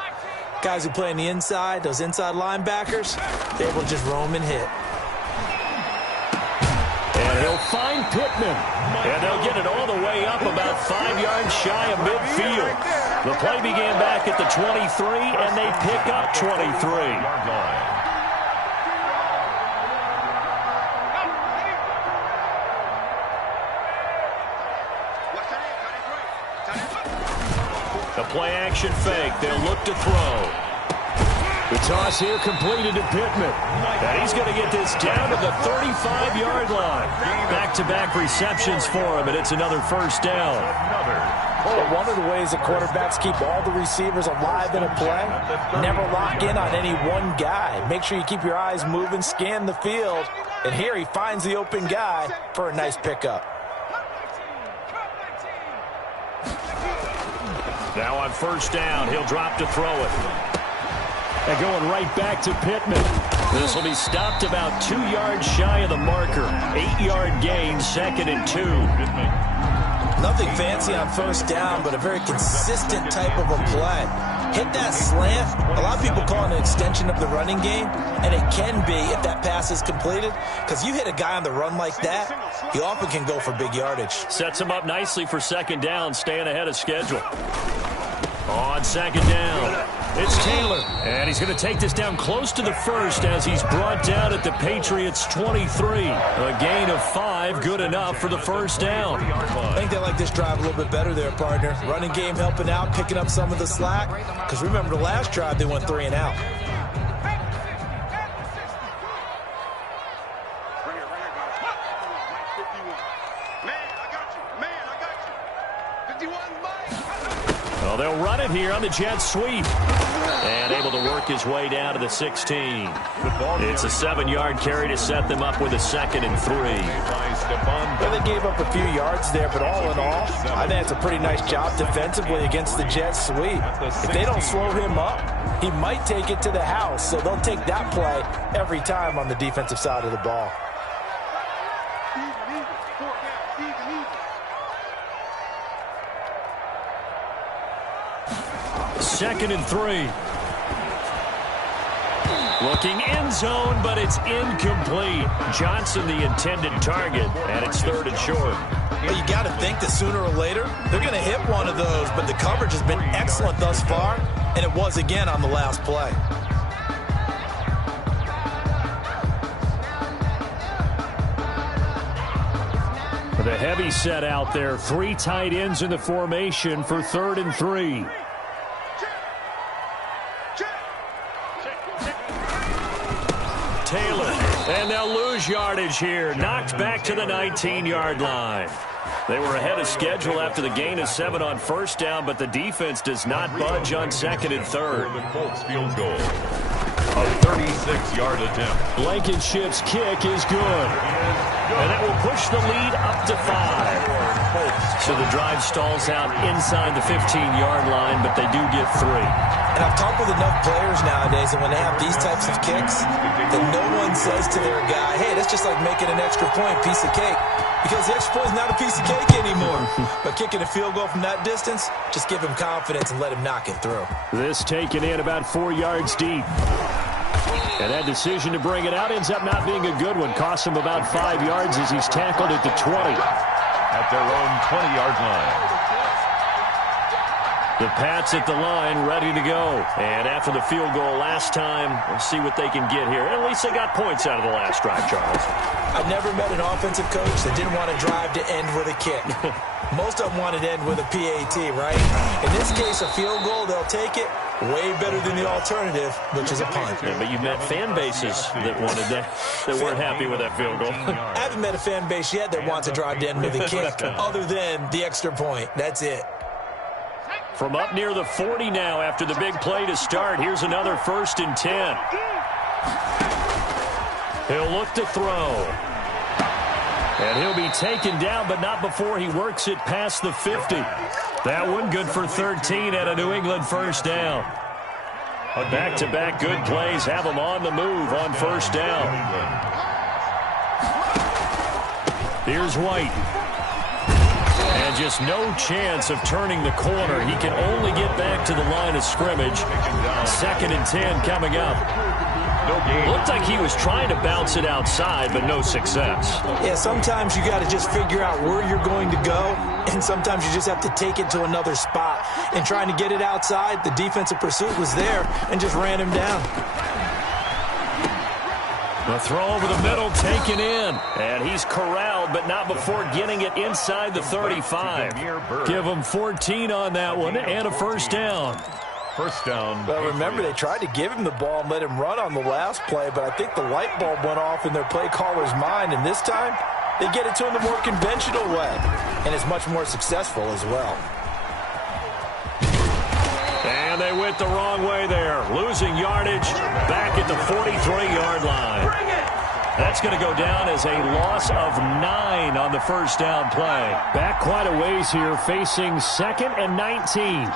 guys who play on the inside, those inside linebackers, they're able to just roam and hit. And he'll find Pittman. And they'll get it all the way up about 5 yards shy of midfield. The play began back at the 23, and they pick up 23. The play action fake. They'll look to throw. The toss here completed to Pittman. And he's going to get this down to the 35-yard line. Back-to-back receptions for him, and it's another first down. Well, one of the ways that quarterbacks keep all the receivers alive in a play, never lock in on any one guy. Make sure you keep your eyes moving, scan the field, and here he finds the open guy for a nice pickup. Now on first down, he'll drop to throw it. And going right back to Pittman. This will be stopped about 2 yards shy of the marker. 8-yard gain, 2nd and 2. Nothing fancy on first down, but a very consistent type of a play. Hit that slant. A lot of people call it an extension of the running game, and it can be if that pass is completed, because you hit a guy on the run like that, he often can go for big yardage. Sets him up nicely for 2nd down, staying ahead of schedule. On 2nd down, it's Taylor. And he's going to take this down close to the first as he's brought down at the Patriots' 23. A gain of 5, good enough for the first down. I think they like this drive a little bit better there, partner. Running game helping out, picking up some of the slack. Because remember the last drive, they went 3 and out. Man, I got you. 51 miles. Well, they'll run it here on the jet sweep. And able to work his way down to the 16. It's a 7-yard carry to set them up with a 2nd and 3. Well, they gave up a few yards there, but all in all, I think it's a pretty nice job defensively against the jet sweep. If they don't slow him up, he might take it to the house, so they'll take that play every time on the defensive side of the ball. Second and 3. Looking end zone, but it's incomplete. Johnson, the intended target, and it's 3rd and short. Well, you got to think that sooner or later, they're going to hit one of those, but the coverage has been excellent thus far, and it was again on the last play. The heavy set out there. 3 tight ends in the formation for 3rd and 3. Taylor, and they'll lose yardage here. Knocked back to the 19-yard line. They were ahead of schedule after the gain of 7 on 1st down, but the defense does not budge on 2nd and 3rd. The Colts field goal. A 36-yard attempt. Blankenship's kick is good. And that will push the lead up to 5. So the drive stalls out inside the 15-yard line, but they do get 3. And I've talked with enough players nowadays, and when they have these types of kicks, that no one says to their guy, hey, that's just like making an extra point, piece of cake. Because the extra point is not a piece of cake anymore. But kicking a field goal from that distance, just give him confidence and let him knock it through. This taken in about 4 yards deep. And that decision to bring it out ends up not being a good one. Costs him about 5 yards as he's tackled at the 20. At their own 20-yard line. The Pats at the line, ready to go. And after the field goal last time, we'll see what they can get here. And at least they got points out of the last drive, Charles. I've never met an offensive coach that didn't want to drive to end with a kick. Most of them wanted to end with a PAT, right? In this case, a field goal, they'll take it. Way better than the alternative, which is a punt. Yeah, but you've met fan bases that wanted that weren't happy with that field goal. I haven't met a fan base yet that wants to drive to end with a kick other than the extra point. That's it. From up near the 40 now after the big play to start. Here's another 1st and 10. He'll look to throw. And he'll be taken down, but not before he works it past the 50. That one good for 13 at a New England 1st down. Back-to-back good plays have him on the move on 1st down. Here's White. And just no chance of turning the corner. He can only get back to the line of scrimmage. 2nd and 10 coming up. Looked like he was trying to bounce it outside, but no success. Yeah, sometimes you got to just figure out where you're going to go, and sometimes you just have to take it to another spot. And trying to get it outside, the defensive pursuit was there and just ran him down. The throw over the middle taken in. And he's corralled, but not before getting it inside the 35. Give him 14 on that one and a 1st down. 1st down. Well, remember, they tried to give him the ball and let him run on the last play, but I think the light bulb went off in their play caller's mind, and this time they get it to him the more conventional way, and it's much more successful as well. And they went the wrong way there. Losing yardage back at the 43-yard line. That's going to go down as a loss of 9 on the 1st down play. Back quite a ways here, facing 2nd and 19.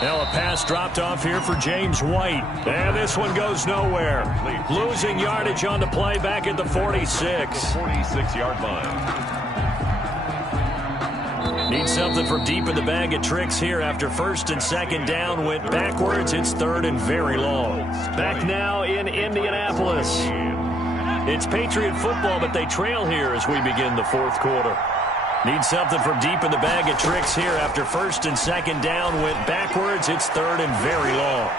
Now a pass dropped off here for James White. And this one goes nowhere. Losing yardage on the play back at the 46. 46-yard line. Need something from deep in the bag of tricks here after 1st and 2nd down went backwards. It's 3rd and very long. Back now in Indianapolis. It's Patriot football, but they trail here as we begin the 4th quarter. Need something from deep in the bag of tricks here after 1st and 2nd down went backwards. It's 3rd and very long.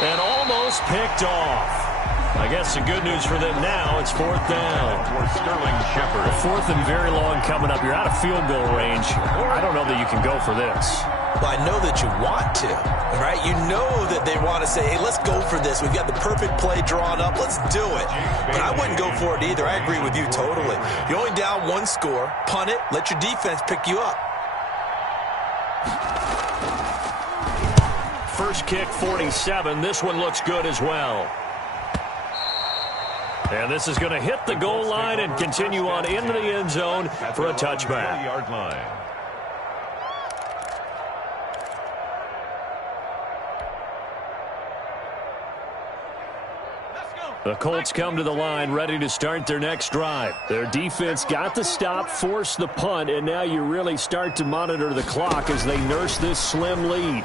And almost picked off. I guess the good news for them now, it's 4th down. For Sterling Shepard. 4th and very long coming up. You're out of field goal range. I don't know that you can go for this. Well, I know that you want to, right? You know that they want to say, hey, let's go for this. We've got the perfect play drawn up. Let's do it. But I wouldn't go for it either. I agree with you totally. You're only down one score. Punt it. Let your defense pick you up. First kick, 47. This one looks good as well. And this is going to hit the goal line and continue on into the end zone for a touchback. The Colts come to the line ready to start their next drive. Their defense got the stop, forced the punt, and now you really start to monitor the clock as they nurse this slim lead.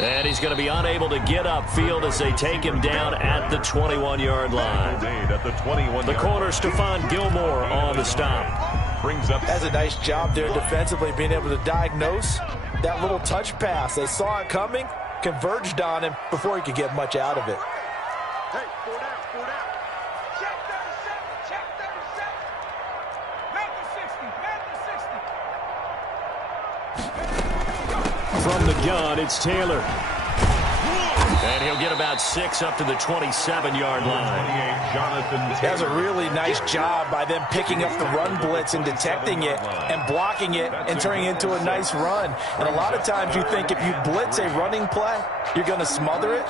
And he's going to be unable to get upfield as they take him down at the 21-yard line. The corner, Stephon Gilmore, on the stop. Has a nice job there defensively, being able to diagnose that little touch pass. They saw it coming, converged on him before he could get much out of it. Hey, 4 down, 4 down. Check 37, check 37. Make the 60, make the 60. From the gun, it's Taylor. And he'll get about 6 up to the 27-yard line. That's a really nice job by them picking up the run blitz and detecting it and blocking it and turning it into a nice run. And a lot of times you think if you blitz a running play, you're going to smother it.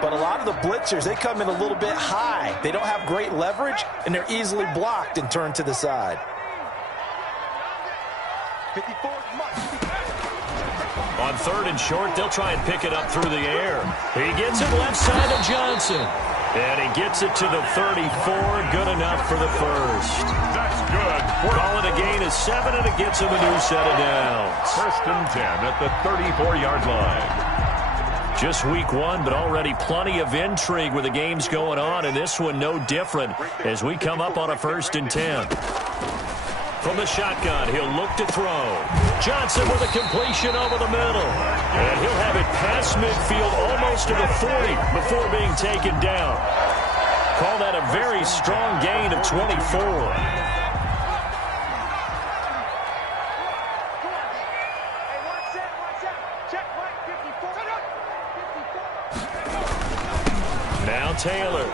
But a lot of the blitzers, they come in a little bit high. They don't have great leverage, and they're easily blocked and turned to the side. 54 On 3rd and short, they'll try and pick it up through the air. He gets it left side of Johnson. And he gets it to the 34. Good enough for the first. That's good. Call it a gain of 7, and it gets him a new set of downs. 1st and 10 at the 34-yard line. Just week 1, but already plenty of intrigue with the games going on, and this one no different as we come up on a 1st and 10. From the shotgun, he'll look to throw. Johnson with a completion over the middle. And he'll have it past midfield almost to the 40 before being taken down. Call that a very strong gain of 24. Now Taylor.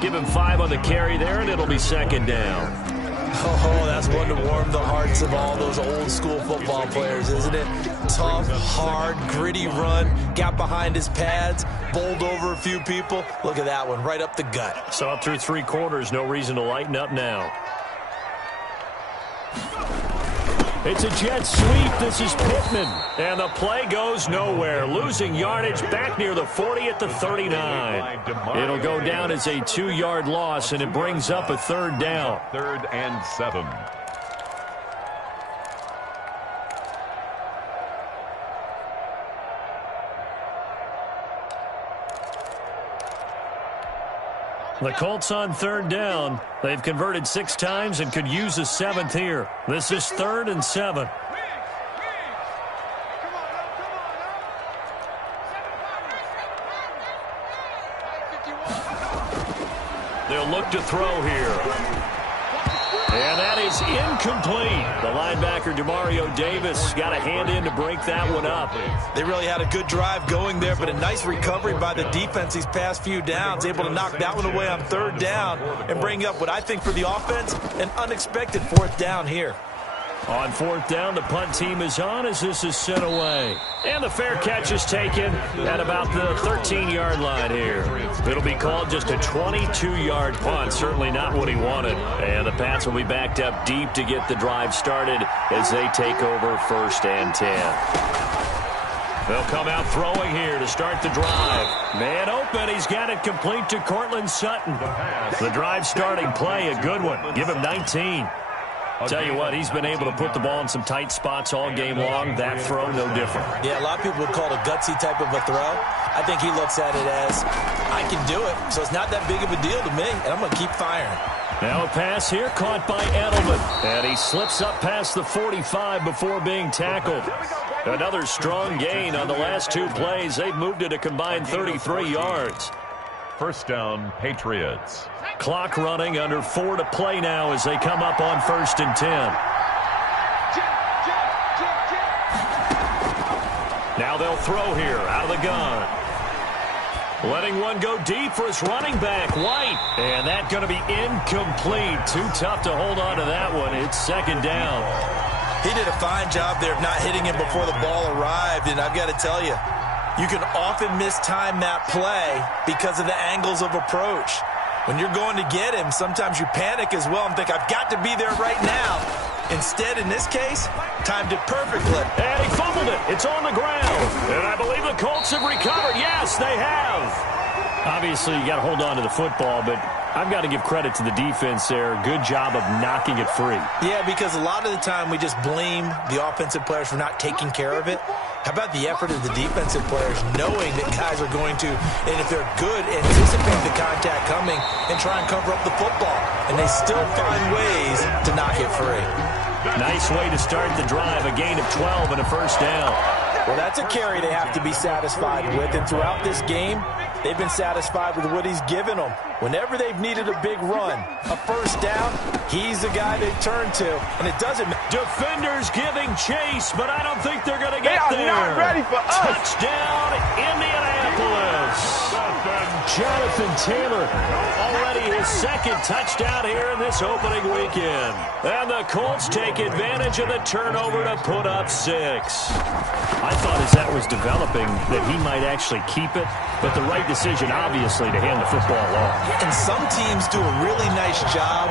Give him 5 on the carry there, and it'll be 2nd down. Oh, that's one to warm the hearts of all those old-school football players, isn't it? Tough, hard, gritty run, got behind his pads, bowled over a few people. Look at that one, right up the gut. Saw it through 3 quarters, no reason to lighten up now. It's a jet sweep. This is Pittman. And the play goes nowhere. Losing yardage back near the 40 at the 39. It'll go down as a 2-yard loss, and it brings up a 3rd down. 3rd and 7. The Colts on 3rd down. They've converted 6 times and could use a 7th here. This is 3rd and 7. They'll look to throw here. And that is incomplete. The linebacker, Demario Davis, got a hand in to break that one up. They really had a good drive going there, but a nice recovery by the defense these past few downs, able to knock that one away on 3rd down and bring up what I think for the offense, an unexpected 4th down here. On 4th down, the punt team is on as this is sent away. And the fair catch is taken at about the 13-yard line here. It'll be called just a 22-yard punt, certainly not what he wanted. And the Pats will be backed up deep to get the drive started as they take over 1st and 10. They'll come out throwing here to start the drive. Man open, he's got it complete to Cortland Sutton. The drive starting play, a good one. Give him 19. Tell you what, he's been able to put the ball in some tight spots all game long. That throw, no different. Yeah, a lot of people would call it a gutsy type of a throw. I think he looks at it as, I can do it, so it's not that big of a deal to me, and I'm going to keep firing. Now a pass here caught by Edelman. And he slips up past the 45 before being tackled. Another strong gain on the last 2 plays. They've moved it a combined 33 yards. first down, Patriots. Clock running, under 4 to play now as they come up on 1st and 10. Now they'll throw here out of the gun. Letting one go deep for his running back, White. And that's going to be incomplete. Too tough to hold on to that one. It's 2nd down. He did a fine job there of not hitting him before the ball arrived, and I've got to tell you, you can often mistime that play because of the angles of approach. When you're going to get him, sometimes you panic as well and think, I've got to be there right now. Instead, in this case, timed it perfectly. And he fumbled it. It's on the ground. And I believe the Colts have recovered. Yes, they have. Obviously, you got to hold on to the football, but I've got to give credit to the defense there. Good job of knocking it free. Yeah, because a lot of the time we just blame the offensive players for not taking care of it. How about the effort of the defensive players knowing that guys are going to, and if they're good, anticipate the contact coming and try and cover up the football. And they still find ways to knock it free. Nice way to start the drive, a gain of 12 and a 1st down. Well, that's a carry they have to be satisfied with, and throughout this game, they've been satisfied with what he's given them. Whenever they've needed a big run, a 1st down, he's the guy they turn to, and it doesn't matter. Defenders giving chase, but I don't think they're going to get there. They are not ready for us. Touchdown, Indianapolis. Jonathan Taylor, already his 2nd touchdown here in this opening weekend. And the Colts take advantage of the turnover to put up 6. I thought as that was developing that he might actually keep it, but the right decision, obviously, to hand the football off. And some teams do a really nice job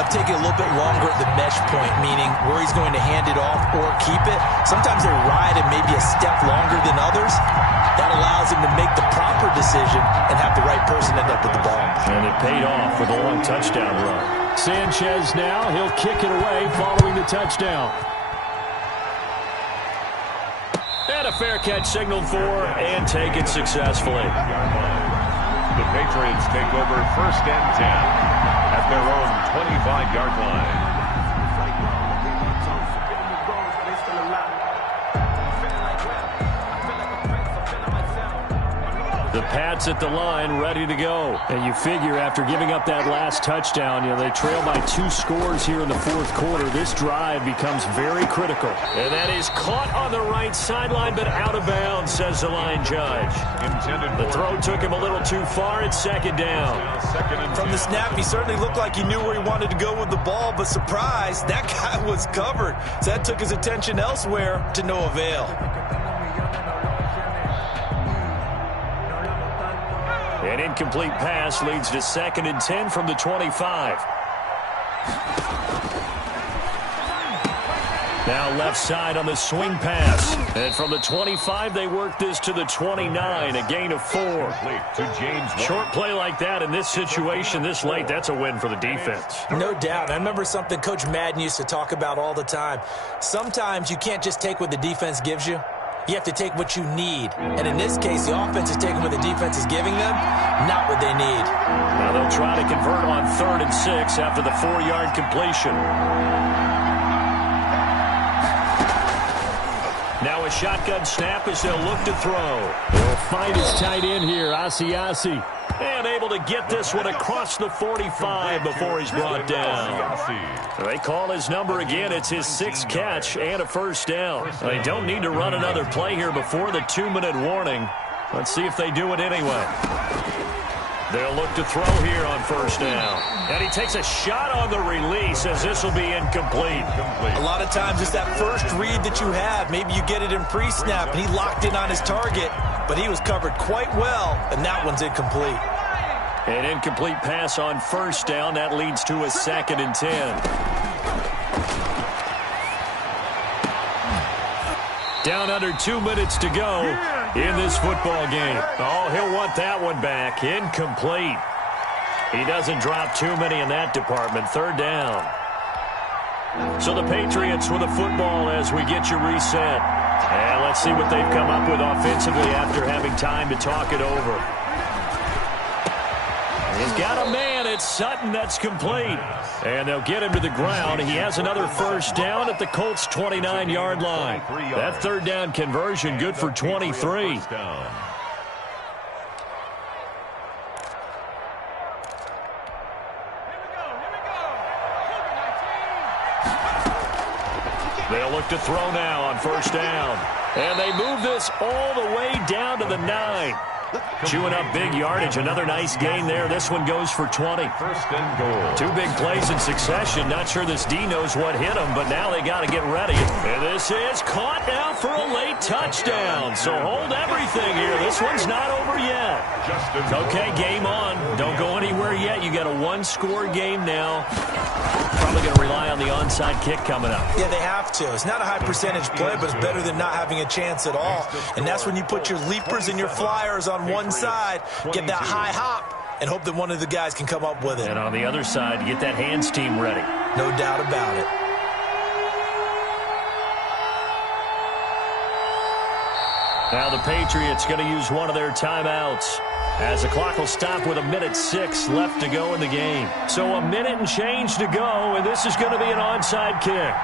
of taking a little bit longer at the mesh point, meaning where he's going to hand it off or keep it. Sometimes they ride it maybe a step longer than others. That allows him to make the proper decision and have the right person end up with the ball. And it paid off with a long touchdown run. Sanchez now, he'll kick it away following the touchdown. And a fair catch signaled for and taken successfully. The Patriots take over 1st and 10 at their own 25-yard line. The Pats at the line, ready to go. And you figure after giving up that last touchdown, they trail by 2 scores here in the 4th quarter. This drive becomes very critical. And that is caught on the right sideline, but out of bounds, says the line judge. The throw took him a little too far. It's 2nd down. From the snap, he certainly looked like he knew where he wanted to go with the ball, but surprise, that guy was covered. So that took his attention elsewhere to no avail. An incomplete pass leads to 2nd and 10 from the 25. Now left side on the swing pass. And from the 25, they work this to the 29, a gain of 4. Short play like that in this situation this late, that's a win for the defense. No doubt. I remember something Coach Madden used to talk about all the time. Sometimes you can't just take what the defense gives you. You have to take what you need. And in this case, the offense is taking what the defense is giving them, not what they need. Now they'll try to convert on 3rd and 6 after the 4-yard completion. Now a shotgun snap as they'll look to throw. He'll find his tight end here, Asiasi. And able to get this one across the 45 before he's brought down. They call his number again. It's his 6th catch and a 1st down. They don't need to run another play here before the 2-minute warning. Let's see if they do it anyway. They'll look to throw here on 1st down. And he takes a shot on the release as this will be incomplete. A lot of times it's that first read that you have. Maybe you get it in pre-snap and he locked in on his target, but he was covered quite well, and that one's incomplete. An incomplete pass on 1st down. That leads to a 2nd and 10. Down under 2 minutes to go in this football game. Oh, he'll want that one back. Incomplete. He doesn't drop too many in that department. 3rd down. So the Patriots with the football as we get you reset. And let's see what they've come up with offensively after having time to talk it over. He's got a man. It's Sutton. That's complete. And they'll get him to the ground. He has another 1st down at the Colts' 29-yard line. That 3rd down conversion good for 23. They'll look to throw now on first down. And they move this all the way down to the 9. Chewing up big yardage. Another nice gain there. This one goes for 20. First and goal. 2 big plays in succession. Not sure this D knows what hit him, but now they got to get ready. And this is caught now for a late touchdown. So hold everything here. This one's not over yet. Okay, game on. Don't go anywhere yet. You got a 1-score game now. Probably going to rely on the onside kick coming up. Yeah, they have to. It's not a high percentage play, but it's better than not having a chance at all. And that's when you put your leapers and your flyers on one side, get that high hop, and hope that one of the guys can come up with it. And on the other side, get that hands team ready. No doubt about it. Now the Patriots going to use one of their timeouts, as the clock will stop with 1:06 left to go in the game. So a minute and change to go, and this is going to be an onside kick.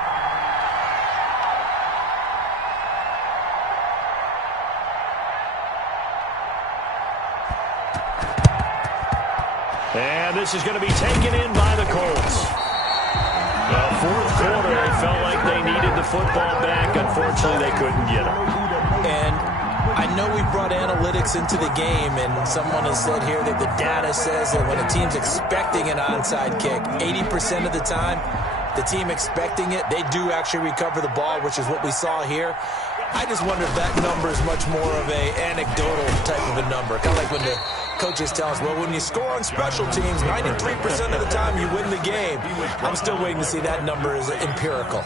And this is going to be taken in by the Colts. The fourth quarter, they felt like they needed the football back. Unfortunately, they couldn't get it. And I know we brought analytics into the game, and someone has said here that the data says that when a team's expecting an onside kick, 80% of the time, the team expecting it, they do actually recover the ball, which is what we saw here. I just wonder if that number is much more of a anecdotal type of a number. Kind of like when the coaches tell us, well, when you score on special teams, 93% of the time you win the game. I'm still waiting to see that number is empirical.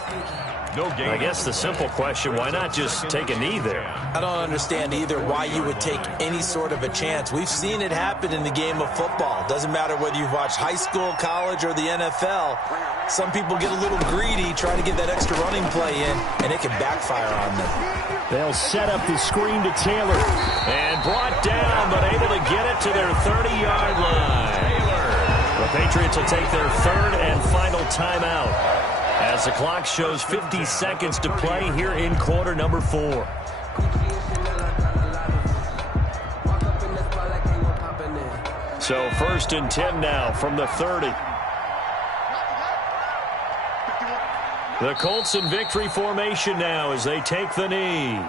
No game. I guess the simple question, why not just take a knee there? I don't understand either why you would take any sort of a chance. We've seen it happen in the game of football. Doesn't matter whether you've watched high school, college, or the NFL. Some people get a little greedy trying to get that extra running play in, and it can backfire on them. They'll set up the screen to Taylor. And brought down, but able to get it to their 30-yard line. The Patriots will take their third and final timeout, as the clock shows 50 seconds to play here in quarter number 4. So first and 10 now from the 30. The Colts in victory formation now as they take the knee.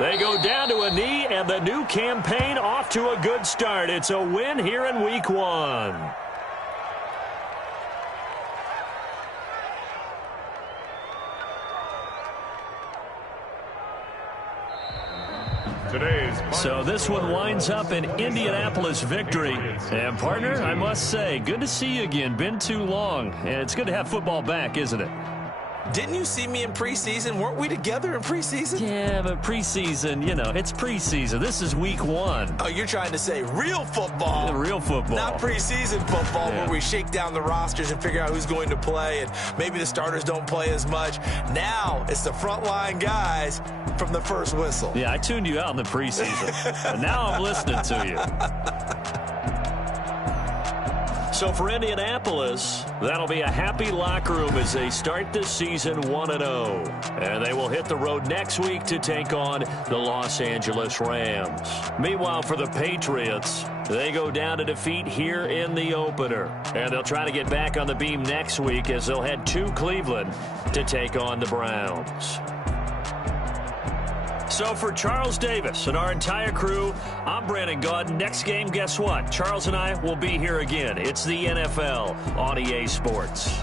They go down to a knee, and the new campaign off to a good start. It's a win here in week 1. So this one winds up an Indianapolis victory. And partner, I must say, good to see you again. Been too long. And it's good to have football back, isn't it? Didn't you see me in preseason? Weren't we together in preseason? Yeah, but preseason, you know, it's preseason. This is week 1. Oh, you're trying to say real football. Real football. Not preseason football where we shake down the rosters and figure out who's going to play, and maybe the starters don't play as much. Now it's the frontline guys from the first whistle. Yeah, I tuned you out in the preseason. But now I'm listening to you. So for Indianapolis, that'll be a happy locker room as they start this season 1-0. And they will hit the road next week to take on the Los Angeles Rams. Meanwhile, for the Patriots, they go down to defeat here in the opener. And they'll try to get back on the beam next week as they'll head to Cleveland to take on the Browns. So for Charles Davis and our entire crew, I'm Brandon Gaudin. Next game, guess what? Charles and I will be here again. It's the NFL on EA Sports.